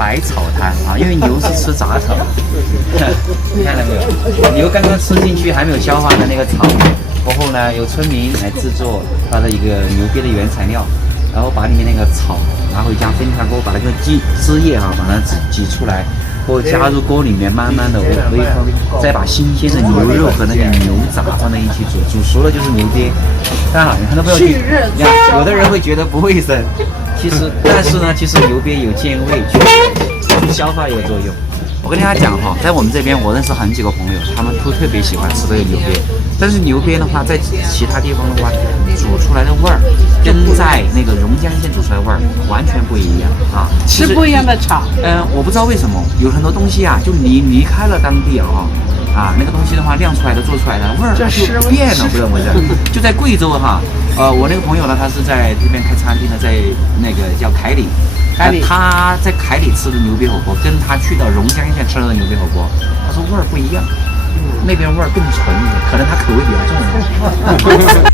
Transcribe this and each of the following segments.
百草滩啊，因为牛是吃杂草，你看到没有？牛刚刚吃进去还没有消化的那个草，过后呢，由村民来制作它的一个牛瘪的原材料，然后把里面那个草拿回家分开锅，把那个汁液把它挤出来，或加入锅里面，慢慢的微风，再把新鲜的牛肉和那个牛杂放在一起煮，煮熟了就是牛瘪。当然，很多朋友有的人会觉得不卫生，但是呢，其实牛瘪有健胃、去消化有作用。我跟大家讲哈，在我们这边，我认识很几个朋友，他们都特别喜欢吃这个牛瘪。但是牛瘪的话，在其他地方的话，煮出来的味儿跟在那个榕江县煮出来的味儿完全不一样啊，是不一样的炒。我不知道为什么有很多东西啊，就你离开了当地那个东西的话，酿出来的、做出来的味儿就变了，不知道为什么。就在贵州我那个朋友呢，他是在这边开餐厅的，在那个叫凯里。他在凯里吃的牛瘪火锅，跟他去到榕江县吃的牛瘪火锅，他说味儿不一样，那边味儿更纯一点，可能他口味比较重。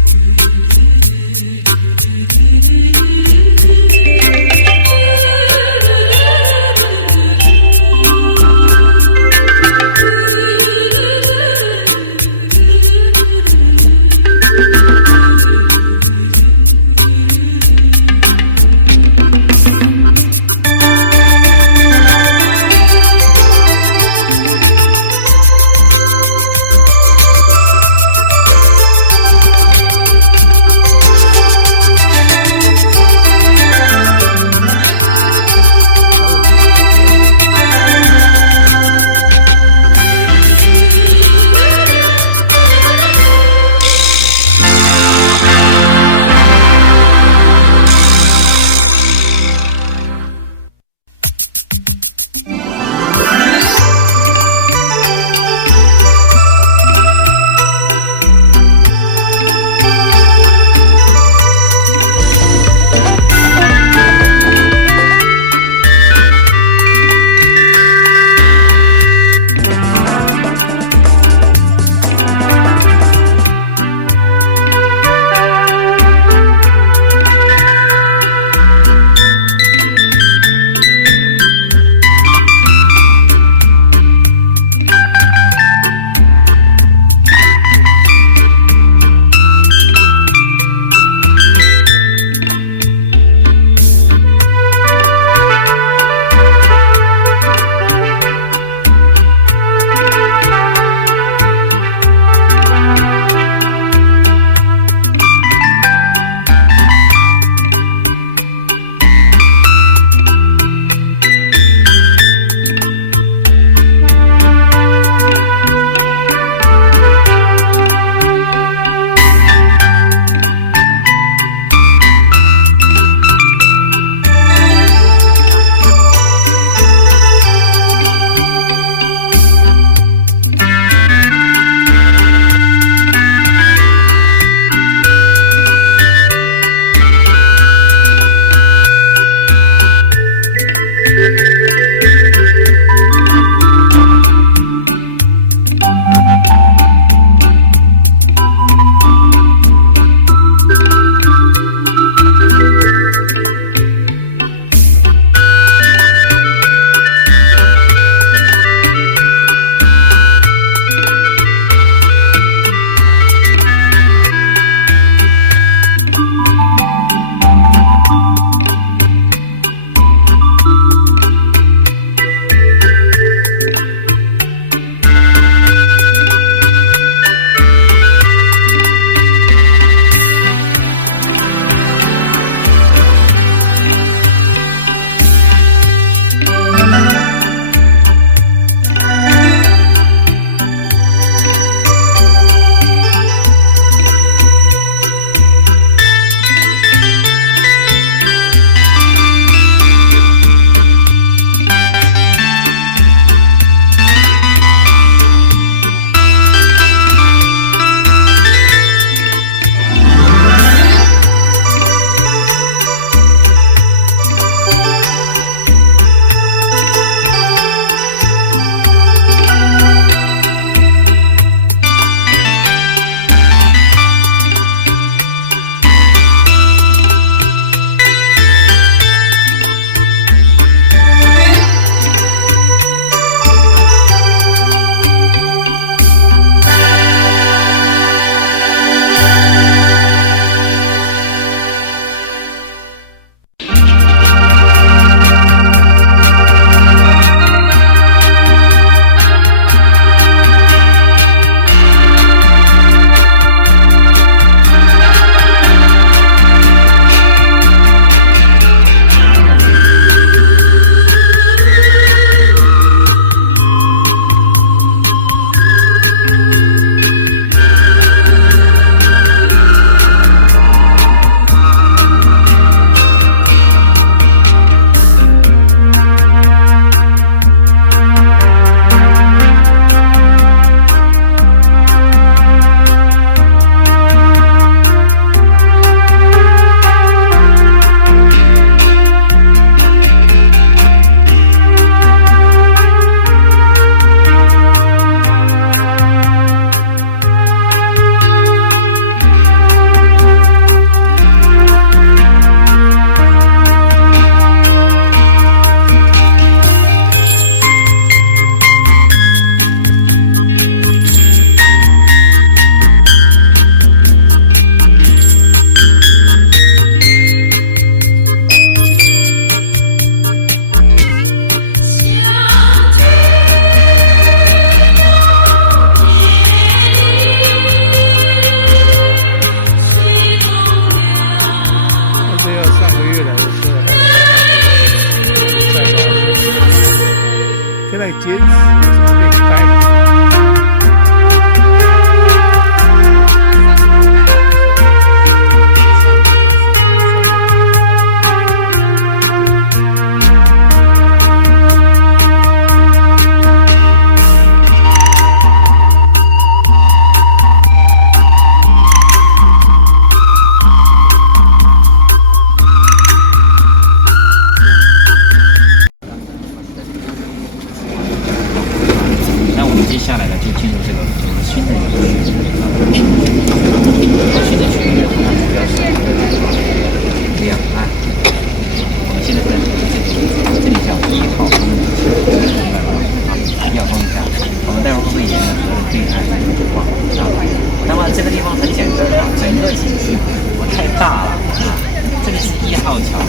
这个地方很简单啊，整个景区不太大了啊。这里是1号桥，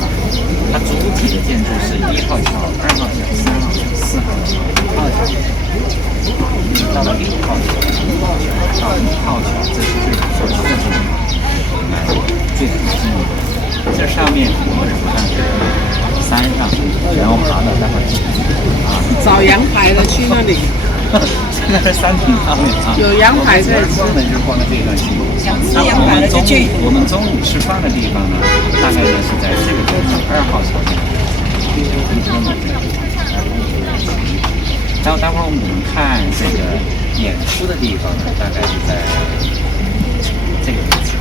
它主体的建筑是1号桥、2号桥、3号桥、4号桥、5号桥。到了6号桥，到1号桥，这是最熟悉的地方，最熟悉的。这上面我们是不上去的，山上然后爬的，待会儿啊，找羊排的去那里。现在是山顶上面啊，有羊排在吃。专门就逛这段区。想吃羊排的就去。我们中午吃饭的地方呢，大概呢是在这个地方2号桥那里。然后待会儿我们看这个演出的地方呢，大概是在这个位置，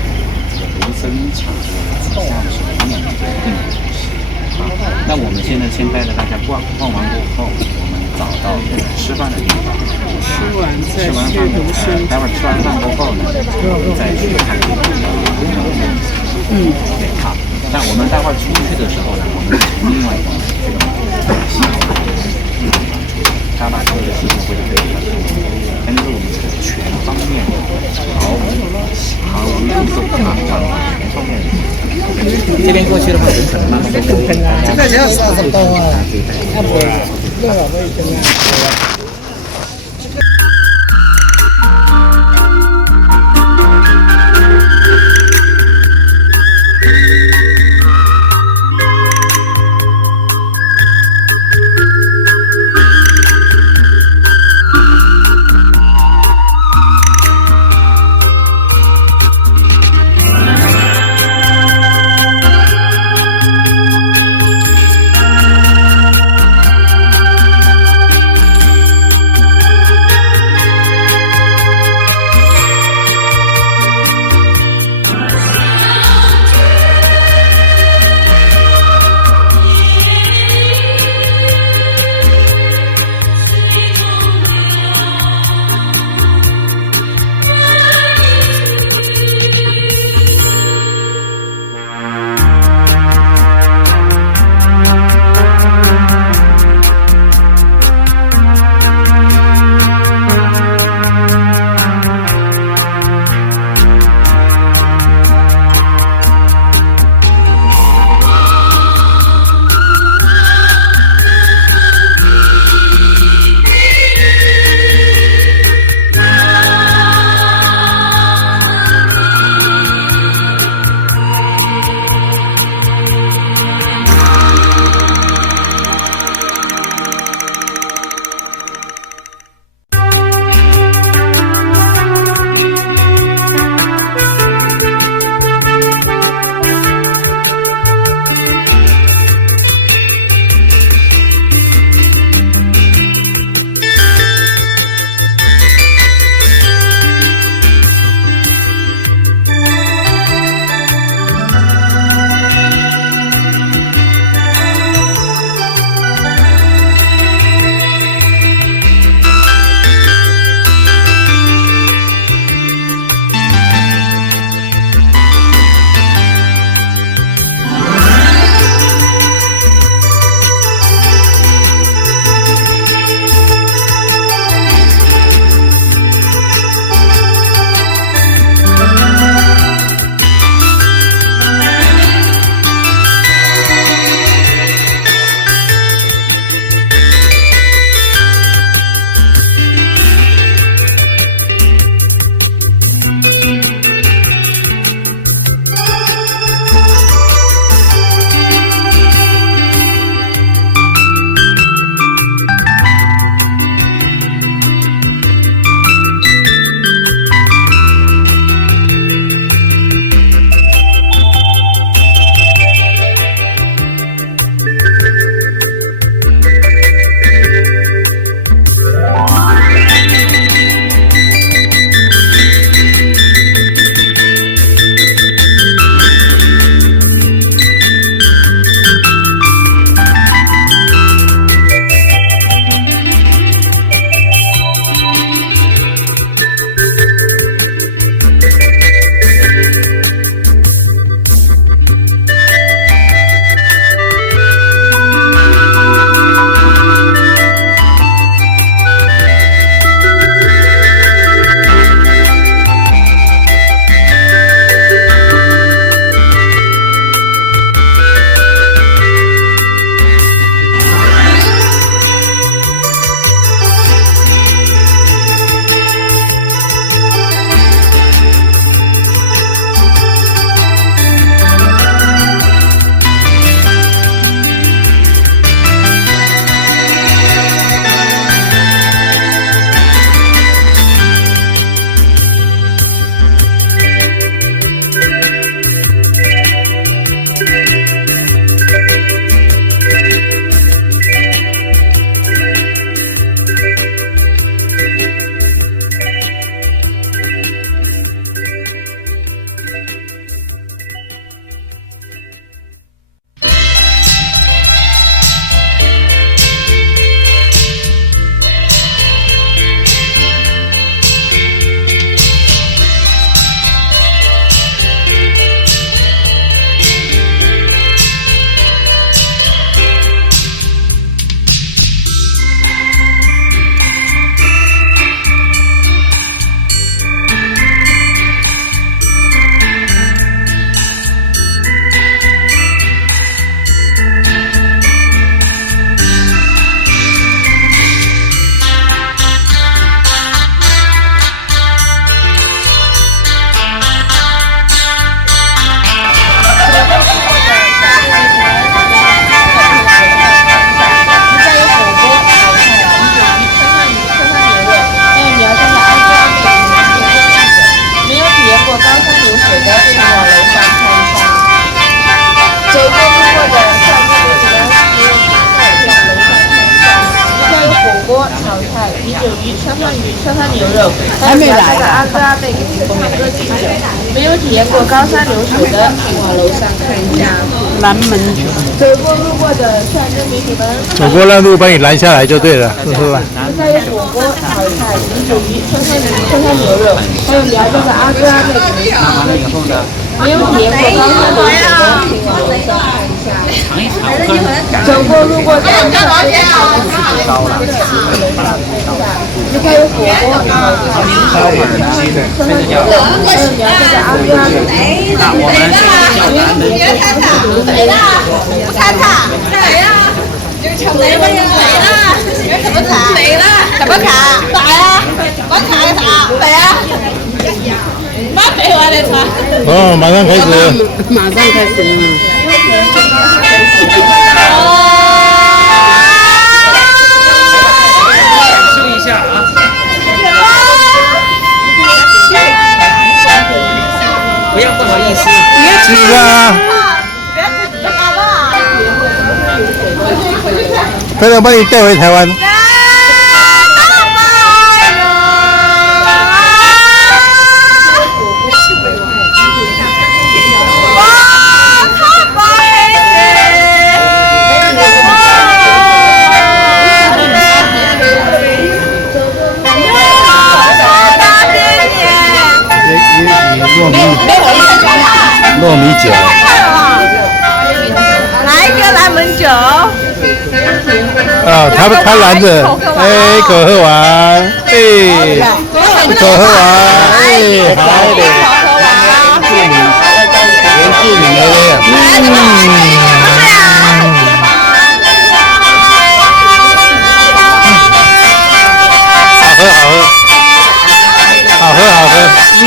这个卢森场的位置，下面是5年的这个定位城市。好，那我们现在先带着大家逛完过后，我们找到这个吃饭的地方。吃完再去卢森。待会儿吃完饭过后呢，再去看这个对，好。那我们待会儿出去的时候呢，我们从另外一个这个他把所有的系统会都给他，但是我们这个全方面毫无漏洞啊，全方面。这边过去的话很可能这个要30多啊，要不600块钱啊。酒鱼、川饭鱼、川饭牛肉，还没来这个阿哥阿贝给你唱歌敬酒。没有体验过高山流水的，请往楼上看一下。南门酒。走过路过的帅哥美女们，走过那路把你拦下来就对了，是吧？这有火锅、炒菜、鱼酒鱼、川菜牛肉，还有聊这个阿哥阿贝给你唱完了以后呢，没有体验过高山流水的，请往楼上看一下。尝一尝，我个人感觉走过路过的帅哥美女们，高了。这还有火锅、炒菜、鱼酒鱼、川菜牛肉，还有聊这个阿哥阿贝。那我们叫咱们谁的？不参茶，谁呀？谁了？有什么茶？谁了？什么茶？啥呀？我茶的茶，谁呀？妈陪我的茶。哦，马上开始。马上开始。感受一下啊。不要不好意思。是啊。快点把你带回台湾。糯米酒。来一个蓝门酒。啊，他拦着，哎，可喝完，哎，可喝完，哎，好的，原住民的呀，好喝，好喝，来拍拍手。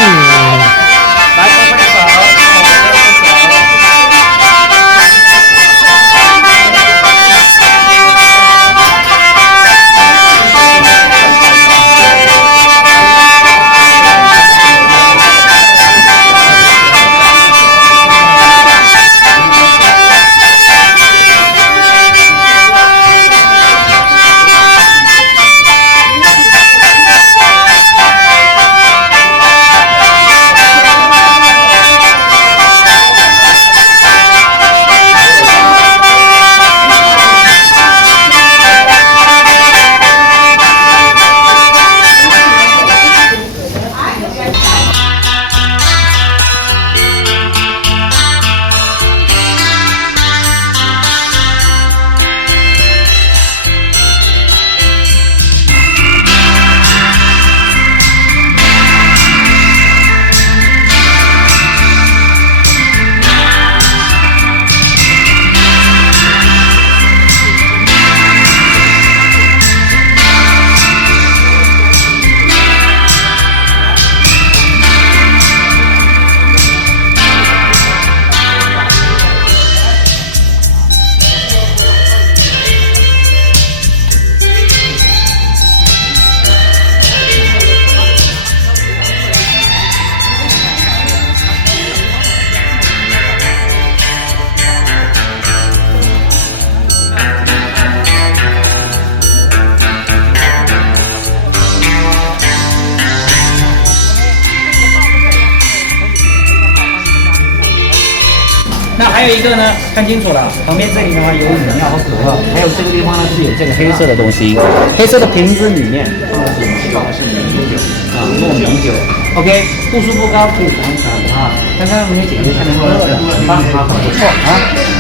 那还有一个呢，看清楚了，旁边这里的话有饮料和可乐，还有这个地方呢是有这个黑色的东西，黑色的瓶子里面放的是什么？放的是米酒啊，糯米酒。OK， 度数不高可以尝一尝啊。刚刚我们姐姐看的过很棒啊，很不错啊，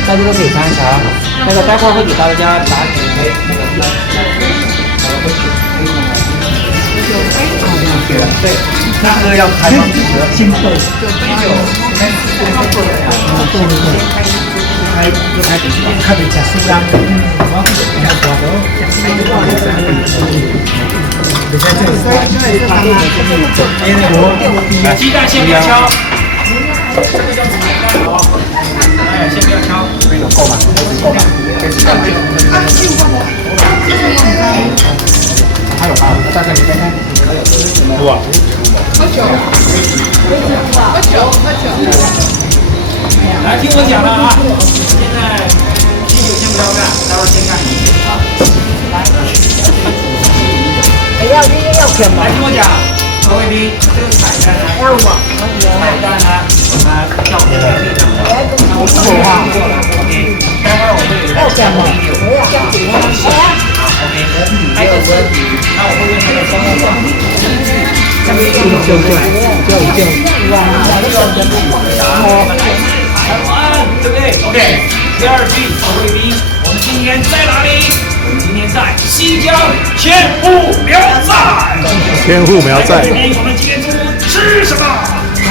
大家都可以尝一尝。那个待会儿会给大家打几杯那个对，那个要开吗？新豆啤酒。开始加苏拉，鸡蛋先不要敲，这个叫鸡蛋哦。哎，先不要敲，这个够吗？够吧？还有吗？大概你看看，哇！喝酒。来听我讲了啊！现在啤酒先不要干，待会儿先干米酒啊。来，不要钱吗？来听我讲，各位宾，这个彩蛋呢，要不要可以这样的？我不说话。OK， 待会儿我会有一个讲解video。好 ，OK， 还有是，那我会用那个双面相机。这边就台湾，对不对 ？OK， 第二句，各位宾，我们今天在哪里？我们今天在西江千户苗寨。千户苗寨。我们今天中午吃什么？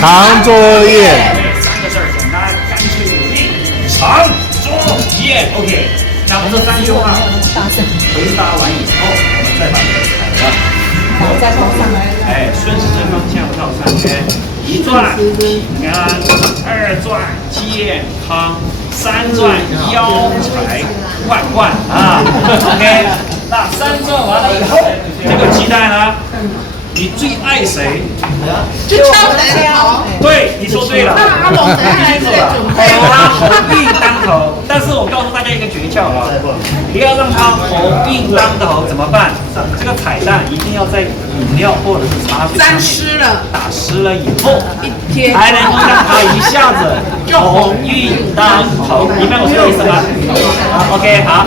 长桌宴。三个字儿简单，干脆有力。长桌宴 ，OK。那我们这3句话回答完以后，我们再把这个彩蛋，顺时针方向绕3圈，1转平安，2转健康，3转腰财万贯啊 ，OK。那3转完了以后，这个鸡蛋呢？你最爱谁？就挑谁挑？对，你说对了。那阿龙等下来这里准备。有他好运当头，但是我告诉大家一个诀窍啊，不要让他好运当头，怎么办？这个彩蛋一定要在饮料或者是茶水上面打湿了以后，才能够让他一下子好运当头。明白我说的意思吗？好 ，OK， 好。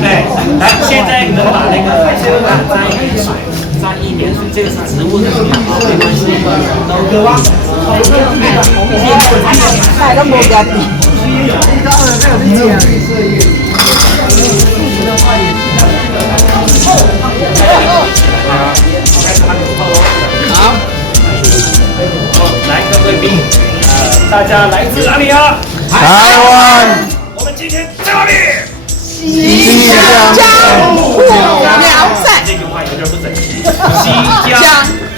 对，来，现在你们把那个沾一点水。沾一点水，这个是植物的水啊，没关系。买都没家底。好，来各位宾，大家来自哪里啊？台湾。我们今天在哪里？西江户苗寨。这句话有点不整齐。西江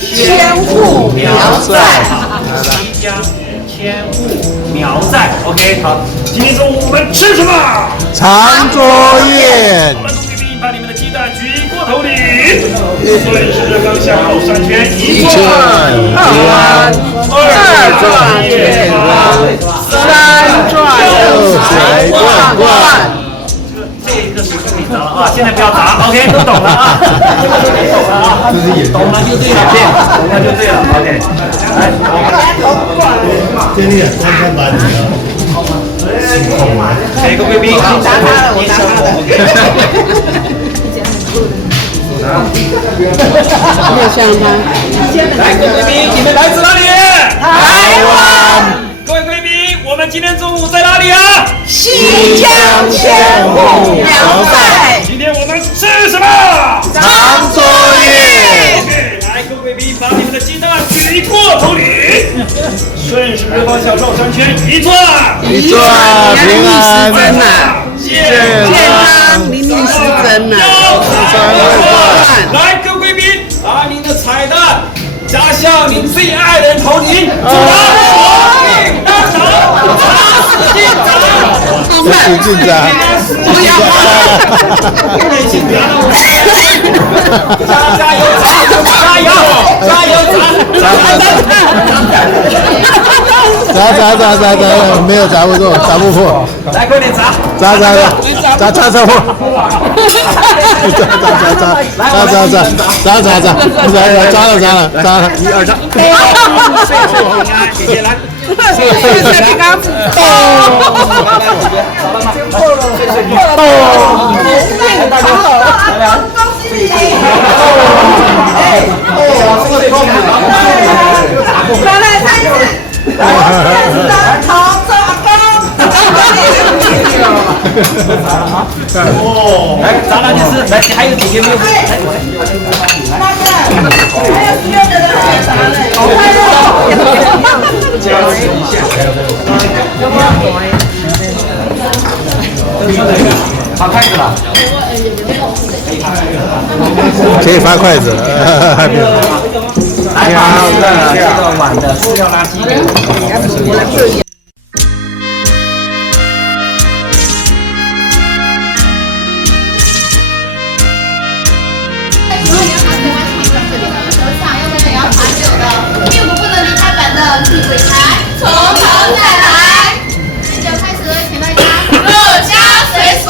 千户苗寨。西江千户苗寨。OK， 好。今天中午我们吃什么？长桌宴。我们恭喜把你们的鸡蛋举过头顶，顺时针方向绕3圈，1转2转健康，3转又财万贯。这个是可以砸了啊！现在不要砸 ，OK， 都懂了啊，这个就没懂了啊，懂了就对了，懂了就对了 ，OK， 来，这里也光看把你了。哪个贵宾？我砸他了，我砸他了。没有相关。来，各位贵宾，你们来自哪里？台湾。各位贵宾，我们今天中午在哪里啊？西江千户苗寨。今天我们吃什么？长桌宴。 OK， 来，各位贵宾，把你们的鸡蛋举过头顶，顺时针方向绕3圈，1转平安健康，灵敏失真呐。来，各位贵宾，把您的彩蛋加向您最爱的人头顶，祝他好运当头，大事进展，大事进展，不要加油，砸，没有砸不住，砸不破。来，快点砸！砸破！砸！砸1、2张。姐姐来，谢谢你刚哦，来砸了就是来，还有姐姐没有？发筷子了，可以发筷子了，还没有。来把这个碗的塑料垃圾。屁股不能离开板凳，屁股抬，从头再来。19开始，请大家各家随俗。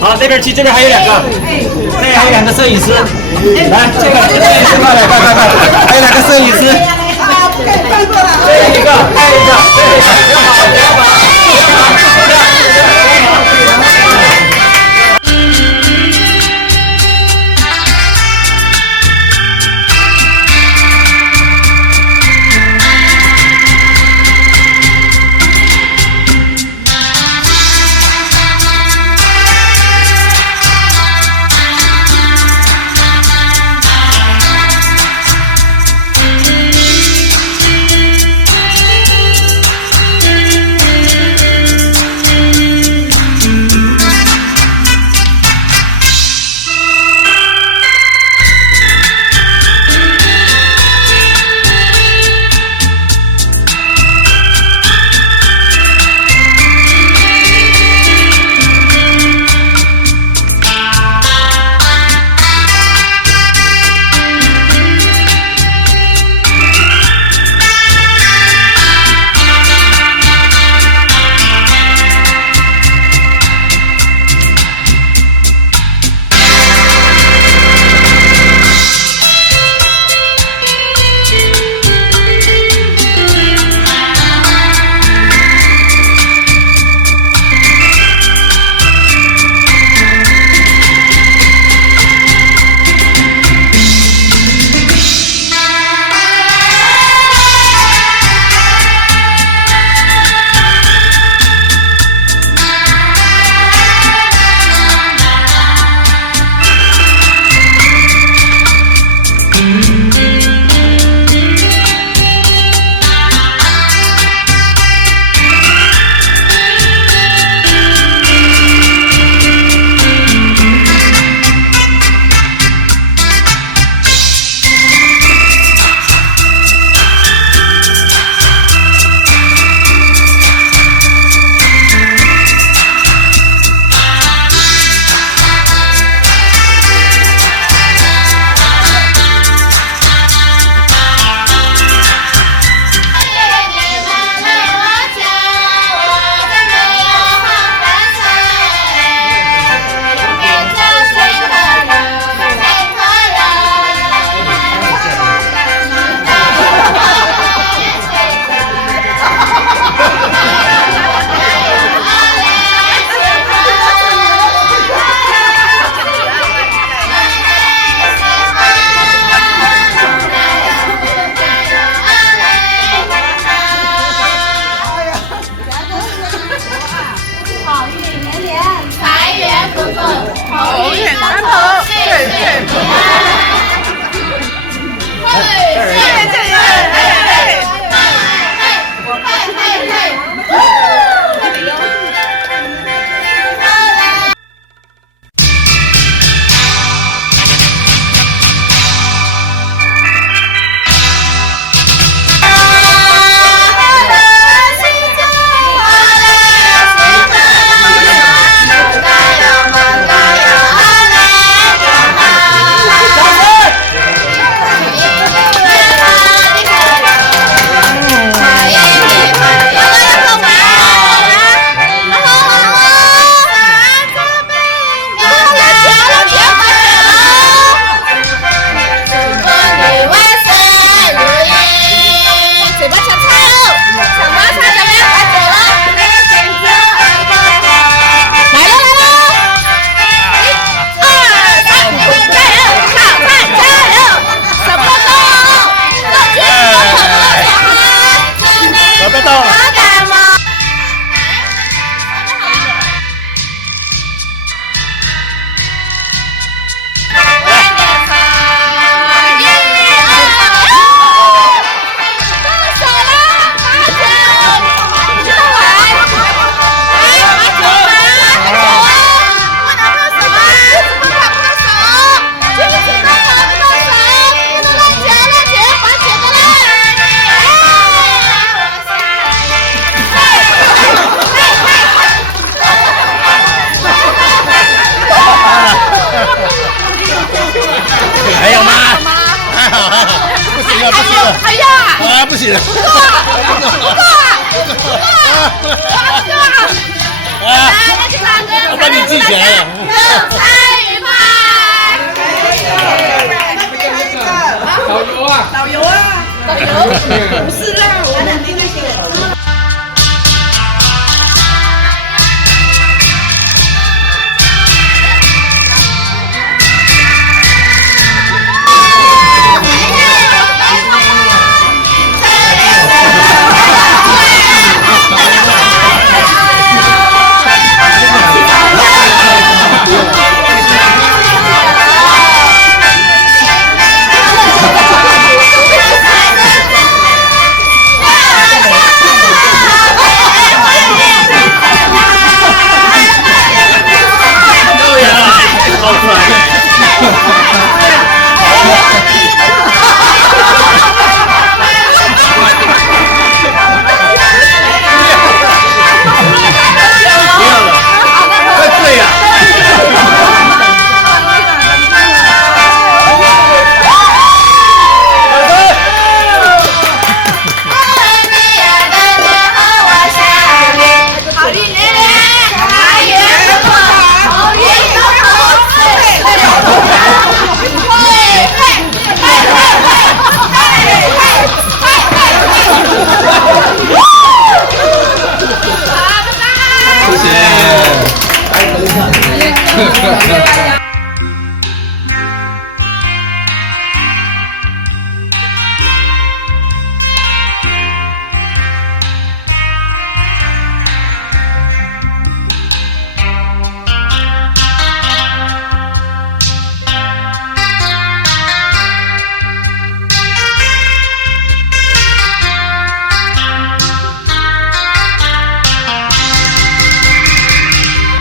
好，这边去，这边还有2个，这边还有2个摄影师，来，这个摄影师过来，快，还有2个摄影师，这一个，还有一个，不要跑。行了，不行了，还要啊？啊，不行了，不够啊！来，那去唱歌，我把你记起来了。菜愉快。导游啊，导游，不是啦，我